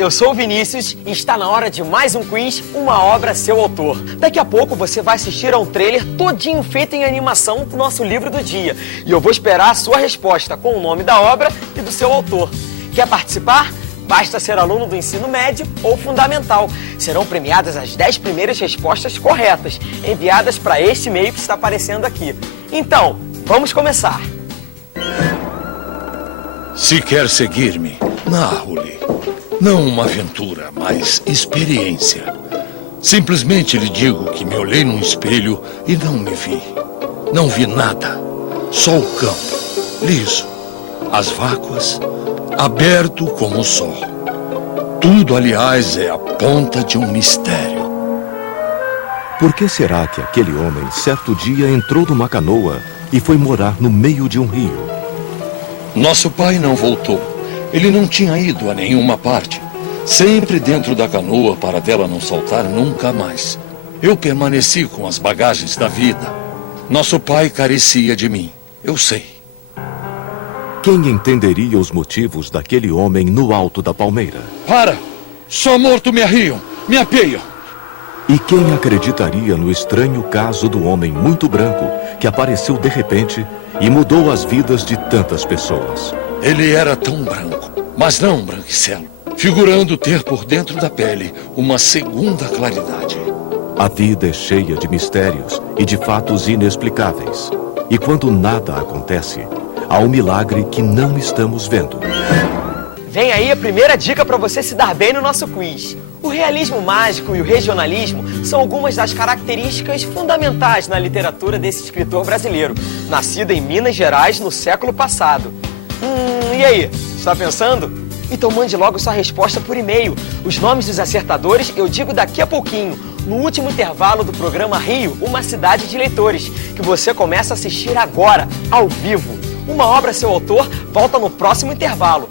eu sou o Vinícius e está na hora de mais um quiz, uma obra seu autor. Daqui a pouco você vai assistir a um trailer todinho feito em animação do nosso livro do dia. E eu vou esperar a sua resposta com o nome da obra e do seu autor. Quer participar? Basta ser aluno do ensino médio ou fundamental. Serão premiadas as 10 primeiras respostas corretas, enviadas para este e-mail que está aparecendo aqui. Então, vamos começar. Se quer seguir-me, narro-lhe. Não uma aventura, mas experiência. Simplesmente lhe digo que me olhei num espelho e não me vi. Não vi nada. Só o campo, liso. As vácuas, aberto como o sol. Tudo, aliás, é a ponta de um mistério. Por que será que aquele homem, certo dia, entrou numa canoa e foi morar no meio de um rio? Nosso pai não voltou. Ele não tinha ido a nenhuma parte. Sempre dentro da canoa para dela não saltar nunca mais. Eu permaneci com as bagagens da vida. Nosso pai carecia de mim, eu sei. Quem entenderia os motivos daquele homem no alto da palmeira? Para! Só morto me arriam, me apeiam. E quem acreditaria no estranho caso do homem muito branco que apareceu de repente e mudou as vidas de tantas pessoas? Ele era tão branco, mas não branquicelo, figurando ter por dentro da pele uma segunda claridade. A vida é cheia de mistérios e de fatos inexplicáveis. E quando nada acontece, há um milagre que não estamos vendo. Vem aí a primeira dica para você se dar bem no nosso quiz. O realismo mágico e o regionalismo são algumas das características fundamentais na literatura desse escritor brasileiro, nascido em Minas Gerais no século passado. E aí, está pensando? Então mande logo sua resposta por e-mail. Os nomes dos acertadores eu digo daqui a pouquinho, no último intervalo do programa Rio, Uma Cidade de Leitores, que você começa a assistir agora, ao vivo. Uma obra seu autor volta no próximo intervalo.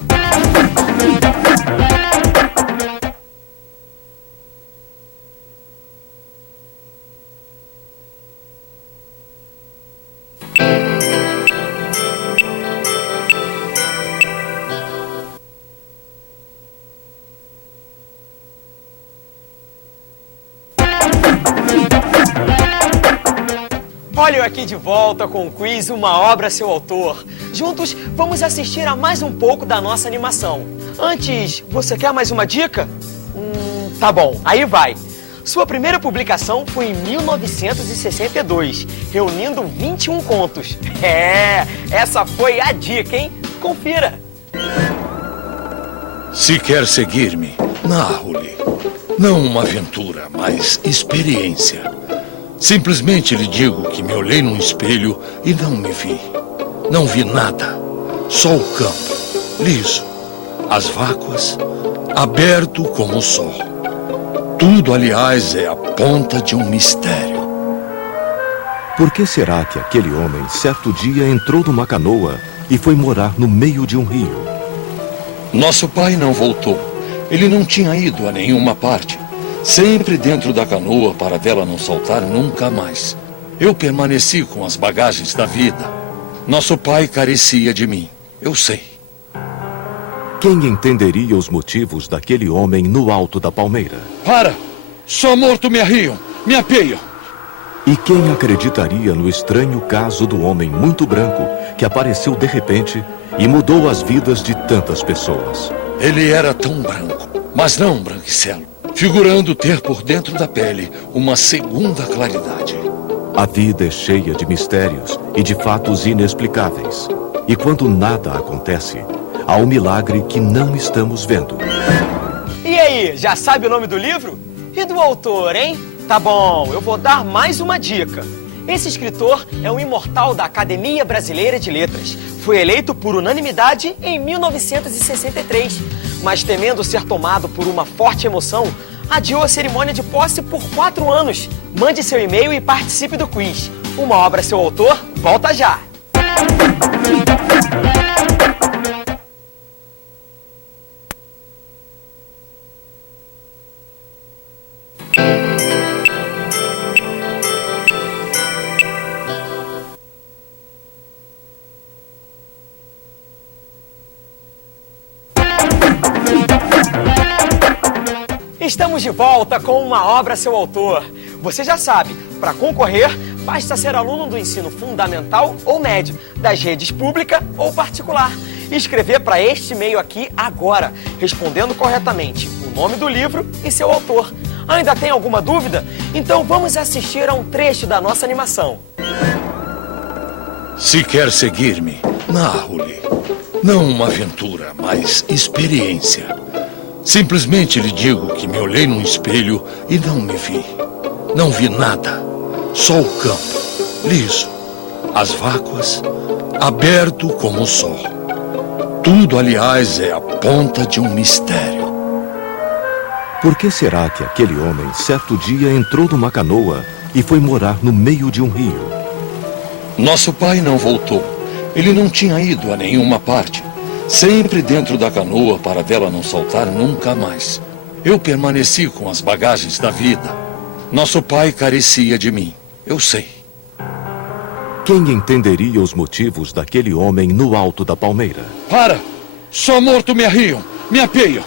Olha eu aqui de volta com o quiz Uma Obra Seu Autor. Juntos, vamos assistir a mais um pouco da nossa animação. Antes, você quer mais uma dica? Tá bom, aí vai. Sua primeira publicação foi em 1962, reunindo 21 contos. Essa foi a dica, hein? Confira. Se quer seguir-me, narro-lhe. Não uma aventura, mas experiência. Simplesmente lhe digo que me olhei num espelho e não me vi. Não vi nada. Só o campo, liso. As vácuas, aberto como o sol. Tudo, aliás, é a ponta de um mistério. Por que será que aquele homem, certo dia, entrou numa canoa e foi morar no meio de um rio? Nosso pai não voltou. Ele não tinha ido a nenhuma parte. Sempre dentro da canoa para dela não saltar nunca mais. Eu permaneci com as bagagens da vida. Nosso pai carecia de mim, eu sei. Quem entenderia os motivos daquele homem no alto da palmeira? Para! Só morto me arriam, me apeiam. E quem acreditaria no estranho caso do homem muito branco que apareceu de repente e mudou as vidas de tantas pessoas? Ele era tão branco, mas não branquicelo, figurando ter por dentro da pele uma segunda claridade. A vida é cheia de mistérios e de fatos inexplicáveis. E quando nada acontece, há um milagre que não estamos vendo. E aí, já sabe o nome do livro? E do autor, hein? Tá bom, eu vou dar mais uma dica. Esse escritor é um imortal da Academia Brasileira de Letras. Foi eleito por unanimidade em 1963, mas temendo ser tomado por uma forte emoção, adiou a cerimônia de posse por 4 anos. Mande seu e-mail e participe do quiz. Uma Obra Seu Autor volta já! Estamos de volta com Uma Obra Seu Autor. Você já sabe, para concorrer, basta ser aluno do ensino fundamental ou médio, das redes pública ou particular. E escrever para este e-mail aqui agora, respondendo corretamente o nome do livro e seu autor. Ainda tem alguma dúvida? Então vamos assistir a um trecho da nossa animação. Se quer seguir-me, narro-lhe. Não uma aventura, mas experiência. Simplesmente lhe digo que me olhei num espelho e não me vi. Não vi nada. Só o campo, liso. As vácuas, aberto como o sol. Tudo, aliás, é a ponta de um mistério. Por que será que aquele homem, certo dia, entrou numa canoa e foi morar no meio de um rio? Nosso pai não voltou. Ele não tinha ido a nenhuma parte. Sempre dentro da canoa para dela não saltar nunca mais. Eu permaneci com as bagagens da vida. Nosso pai carecia de mim, eu sei. Quem entenderia os motivos daquele homem no alto da palmeira? Para! Só morto me arriam, me apeiam.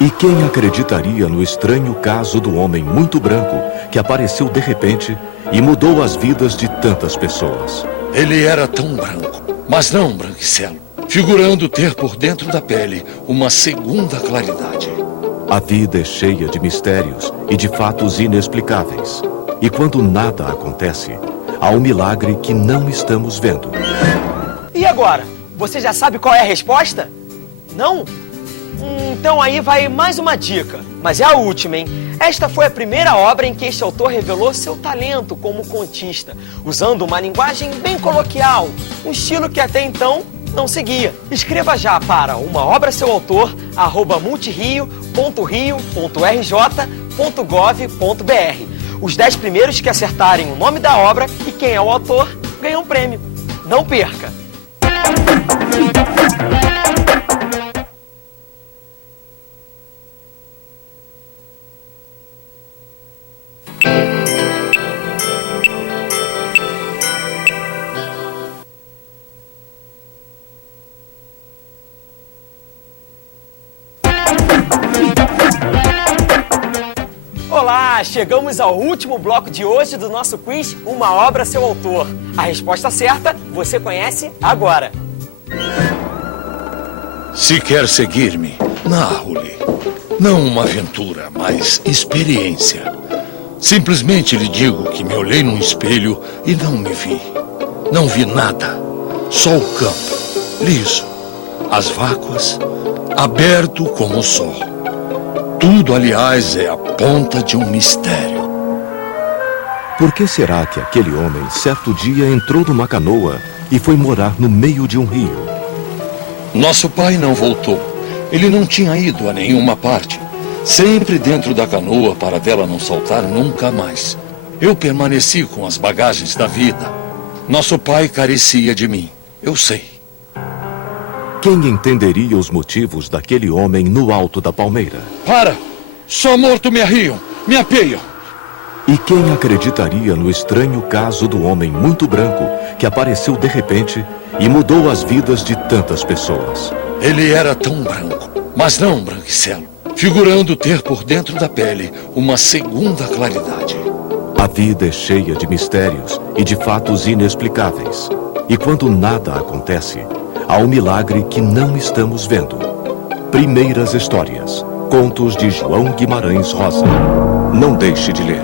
E quem acreditaria no estranho caso do homem muito branco que apareceu de repente e mudou as vidas de tantas pessoas? Ele era tão branco, mas não branquicelo, figurando ter por dentro da pele uma segunda claridade. A vida é cheia de mistérios e de fatos inexplicáveis. E quando nada acontece, há um milagre que não estamos vendo. E agora? Você já sabe qual é a resposta? Não? Então aí vai mais uma dica, mas é a última, hein? Esta foi a primeira obra em que este autor revelou seu talento como contista, usando uma linguagem bem coloquial, um estilo que até então não seguia. Escreva já para umaobraseuautor@multirio.rio.rj.gov.br. Os 10 primeiros que acertarem o nome da obra e quem é o autor ganham um prêmio. Não perca! Olá, chegamos ao último bloco de hoje do nosso quiz Uma Obra Seu Autor. A resposta certa você conhece agora. Se quer seguir-me, narro-lhe. Não uma aventura, mas experiência. Simplesmente lhe digo que me olhei num espelho e não me vi. Não vi nada. Só o campo, liso. As vácuas, aberto como o sol. Tudo, aliás, é a ponta de um mistério. Por que será que aquele homem, certo dia, entrou numa canoa e foi morar no meio de um rio? Nosso pai não voltou. Ele não tinha ido a nenhuma parte. Sempre dentro da canoa para dela não saltar nunca mais. Eu permaneci com as bagagens da vida. Nosso pai carecia de mim, eu sei. Quem entenderia os motivos daquele homem no alto da palmeira? Para! Só morto me arriam, me apeiam. E quem acreditaria no estranho caso do homem muito branco que apareceu de repente e mudou as vidas de tantas pessoas? Ele era tão branco, mas não branquicelo, figurando ter por dentro da pele uma segunda claridade. A vida é cheia de mistérios e de fatos inexplicáveis. E quando nada acontece, há um milagre que não estamos vendo. Primeiras Histórias. Contos de João Guimarães Rosa. Não deixe de ler.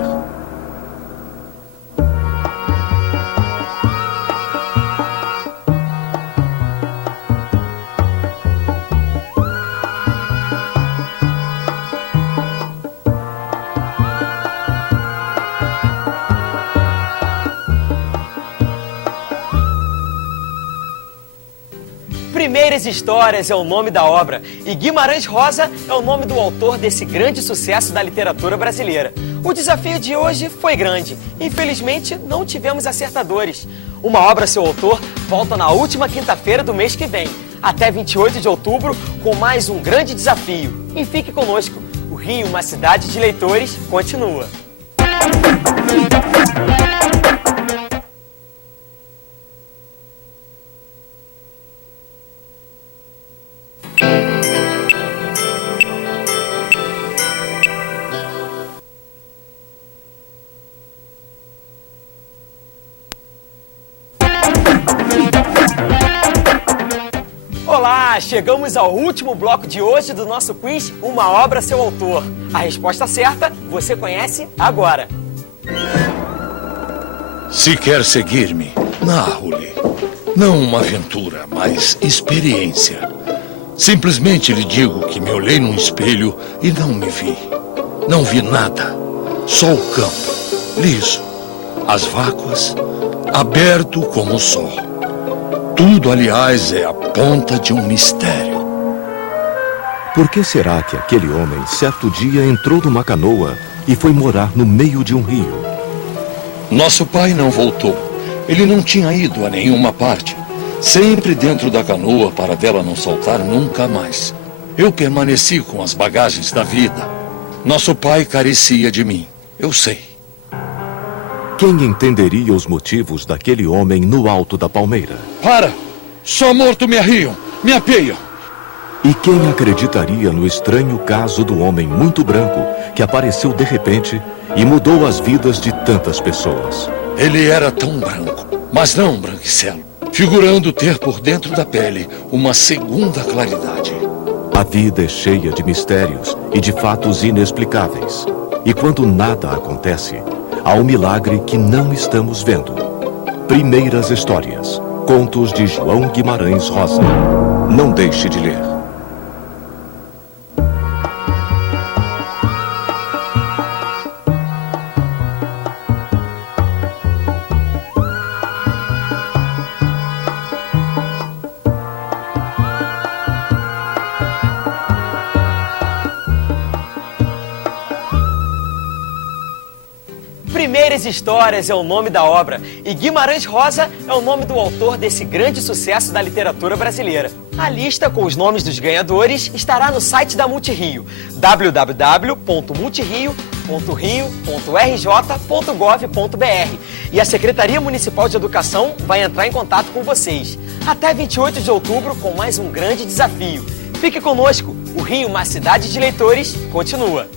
Primeiras Histórias é o nome da obra e Guimarães Rosa é o nome do autor desse grande sucesso da literatura brasileira. O desafio de hoje foi grande. Infelizmente, não tivemos acertadores. Uma Obra Seu Autor volta na última quinta-feira do mês que vem, até 28 de outubro, com mais um grande desafio. E fique conosco. O Rio, uma cidade de leitores, continua. Chegamos ao último bloco de hoje do nosso quiz Uma Obra, Seu Autor. A resposta certa você conhece agora. Se quer seguir-me, narro-lhe. Não uma aventura, mas experiência. Simplesmente lhe digo que me olhei num espelho e não me vi. Não vi nada. Só o campo, liso. As vácuas, aberto como o sol. Tudo, aliás, é a ponta de um mistério. Por que será que aquele homem, certo dia, entrou numa canoa e foi morar no meio de um rio? Nosso pai não voltou. Ele não tinha ido a nenhuma parte. Sempre dentro da canoa para dela não saltar nunca mais. Eu permaneci com as bagagens da vida. Nosso pai carecia de mim, eu sei. Quem entenderia os motivos daquele homem no alto da palmeira? Para! Só morto me arriam, me apeiam. E quem acreditaria no estranho caso do homem muito branco que apareceu de repente e mudou as vidas de tantas pessoas? Ele era tão branco, mas não branquicelo, figurando ter por dentro da pele uma segunda claridade. A vida é cheia de mistérios e de fatos inexplicáveis. E quando nada acontece, há um milagre que não estamos vendo. Primeiras Histórias. Contos de João Guimarães Rosa. Não deixe de ler. Primeiras Histórias é o nome da obra e Guimarães Rosa é o nome do autor desse grande sucesso da literatura brasileira. A lista com os nomes dos ganhadores estará no site da Multirio, www.multirio.rio.rj.gov.br, e a Secretaria Municipal de Educação vai entrar em contato com vocês. Até 28 de outubro com mais um grande desafio. Fique conosco, o Rio, uma cidade de leitores, continua.